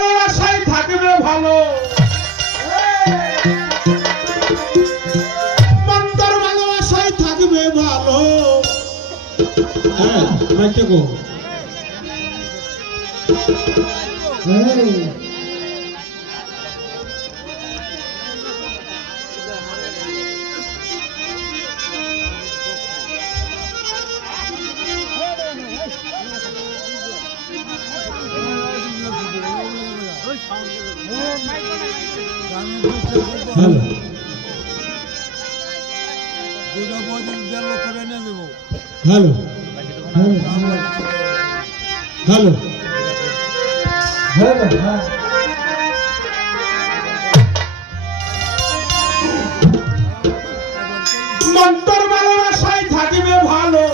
ভালোবাসায় থাকবে ভালো, মন্তর ভালোবাসায় থাকবে ভালো। হ্যাঁ মাইকটা গো হ্যালো হ্যালো হ্যালো মন্তর ভালোবাসায় থাকবে ভালো,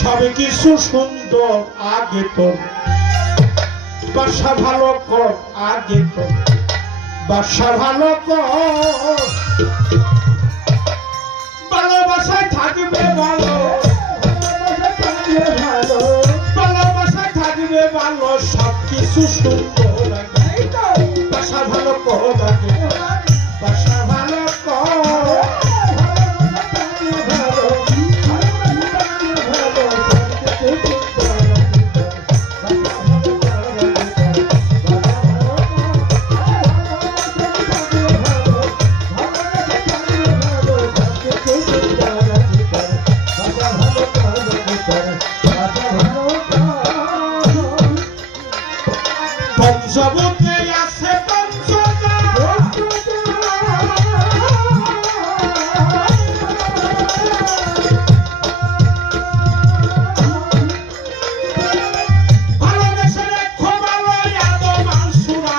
সবে কিছু সুন্দর আগে তোর বাসা ভালো কর, আগে তোর বাসা ভালো কর। ভালোবাসায় থাকবে ভালো, ভালোবাসায় থাকবে ভালো, সব কিছু সুন্দর বাসা ভালো কর, আগে বাসা ভালো কর। পঞ্চবতে আছে পঞ্চদা, ভালোবেসে রেখো ভালো আদো মানসুরা।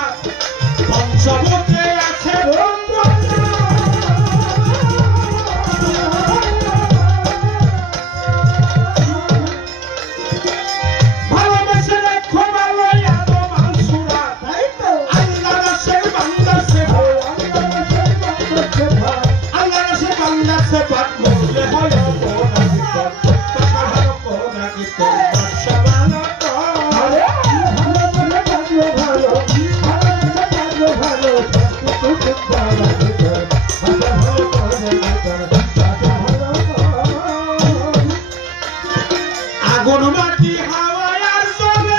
পঞ্চবতে আছে ভালোবেসে রেখো ভালো আদো মানসুরা। আল্লাহ রাসের বান্দা সে ভালো, আল্লাহ রাসের বান্দা সে পাক বললে হয় বাসা ভালো কর, আগে তোর বাসা ভালো কর। আগুন মাটি হাওয়ায় আর জলে,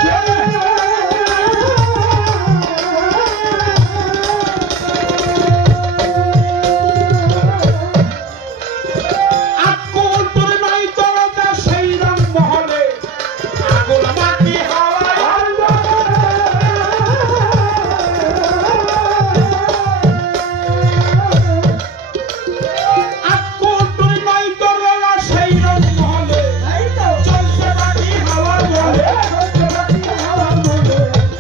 আকুল তোর নাই তরতা সেই রং মহলে। আগুন মাটি হাওয়ায় আর আকুল তোর নাই তরতা সেই রং মহলে। চলছে বাকি হাওয়ার বলে,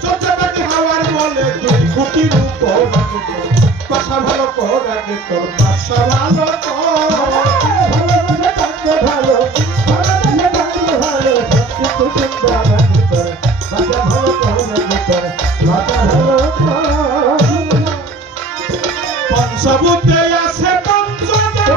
চলছে বাকি হাওয়ার বলে, দুই কোটি রূপ বাকি তোর বাসা ভালো কর, আগে তোর বাসা ভালো কর। পঞ্চবতে আছে পঞ্চদা,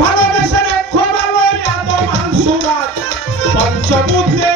ভালোবেসে রেখো ভালো আদো মানসুরা। পঞ্চবতে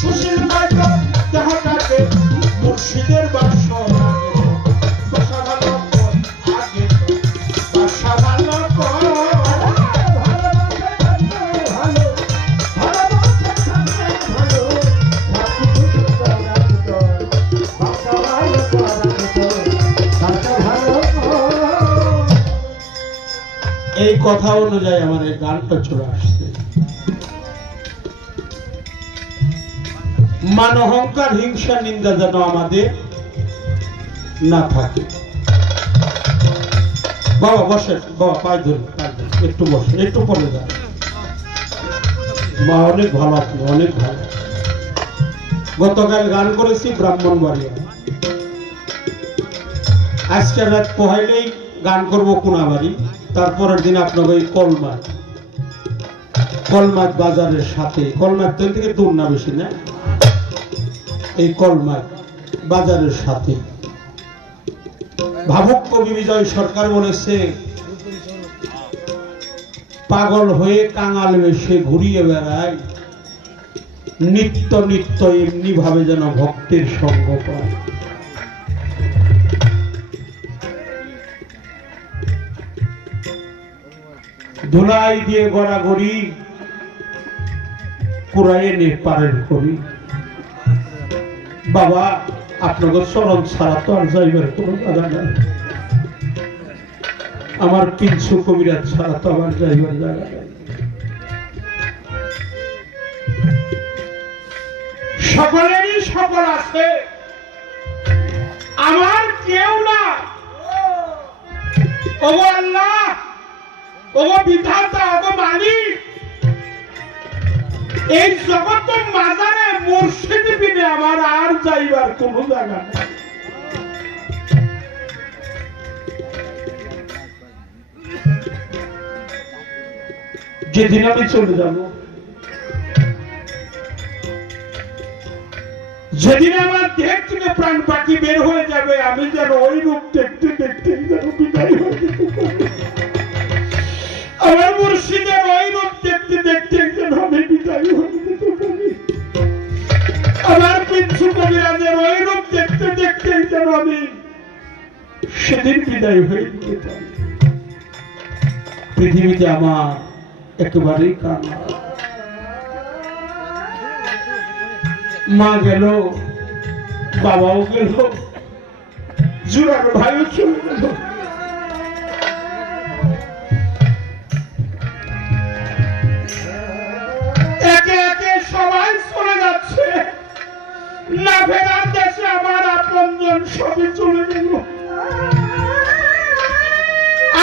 সুশীল মাইক দেহটাকে মুর্শিদের বাস বাসা ভালো আগে বাসা ভালো এই কথা অনুযায়ী আমার এই গানটা চলে আসছে। মান অহংকার হিংসা নিন্দা যেন আমাদের না থাকে। বাবা বসে, বাবা পায়ে ধরুন, একটু বসে, একটু পরে যান। মা অনেক ভালো, আপনি অনেক ভালো। গতকাল গান করেছি ব্রাহ্মণবাড়িয়া, আজকে রাত পোহাইলেই গান করবো কোনাবাড়ি, তারপরের দিন আপনার ওই কলমাত বাজারের সাথে, কলমাত থেকে দূর না বেশি না, এই কলমাত বাজারের সাথে ভাবুক কবি বিজয় সরকার বলেছে, পাগল হয়ে কাঙাল বেশে ঘুরিয়ে বেড়ায়, নিত্য নিত্য এমনি ভাবে যেন ভক্তের সঙ্গ পায়। ধুলাই দিয়ে গড়াগড়ি কুড়াইয়ে নে পারের করি। বাবা আপনাকে চরণ ছাড়া তো আর যাইবার কোনো জায়গা নাই, আমার পিছু কবিরাজ ছাড়া তো আমার যাইবার জায়গা নাই। সকলেরই সকল আছে, আমার কেউ না। ওগো আল্লাহ, ওগো বিধাতা, ওগো মালিক, এই জগতের মাজারে মুর্শিদ বিনে আমার আর যাইবার কোন জায়গা নাই। যেদিন আমি চলে যাব, যেদিন আমার দেহ থেকে প্রাণ পাখি বের হয়ে যাবে, আমি যেন ওই রূপ দেখতে দেখতে যেন বিদায় হয়ে যেতে পারি। আমার মুর্শিদের ওই রূপ দেখতে দেখতে যেন আমি বিদায় হয়ে যেতে পারি। আমার পিছু কবিরাজের ওই রূপ দেখতে দেখতে যেন আমি সেদিন বিদায় হয়ে যেতে পারি। পৃথিবীতে আমার একেবারেই কান্না। মা গেল, বাবাও গেল, জুড়ার ভাইও চলে গেল। একে একে সবাই চলে যাচ্ছে, না ফেরার দেশে আমার আপনজন সবই চলে গেল।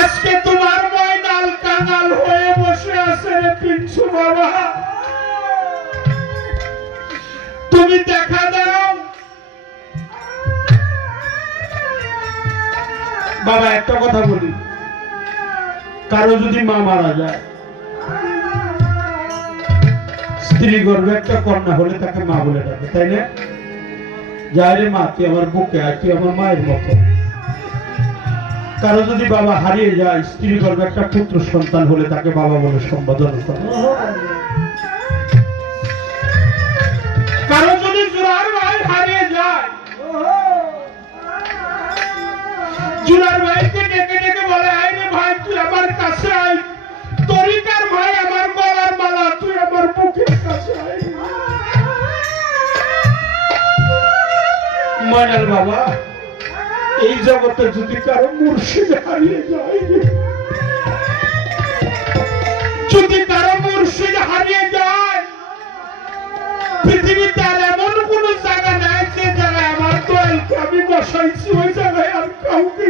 আজকে তোমার ময়নাল কাঙাল হয়ে বসে আছে পিছু বাবা, তুমি দেখা দাও। বাবা একটা কথা বলি, কারো যদি মা মারা যায়, স্ত্রী গর্ভে একটা কন্যা হলে তাকে মা বলে ডাকে, তাই না? যাই রে মা, তুই আমার বুকে আয়, তুই আমার মায়ের মতো। কারো যদি বাবা হারিয়ে যায়, স্ত্রী গর্ভে একটা পুত্র সন্তান হলে তাকে বাবা বলে সম্বোধন করে। কারো যদি জুরার ভাই হারিয়ে যায়, জুরার ভাইকে ডেকে ডেকে বলে, আয় রে ভাই, তুই আমার কাছে আয়, তরিকার ভাই আমার গলার মালা, তুই আমার বুকের কাছে আয়। ময়নাল বাবা, এই জগতে যদি কারো মুর্শিদ হারিয়ে যায়, যদি কারো মুর্শিদ হারিয়ে যায়, পৃথিবীতে আর এমন কোন জায়গা নাই যে জায়গায় আমার দয়ালকে আমি বসাইছি, ওই জায়গায় আর কাউকে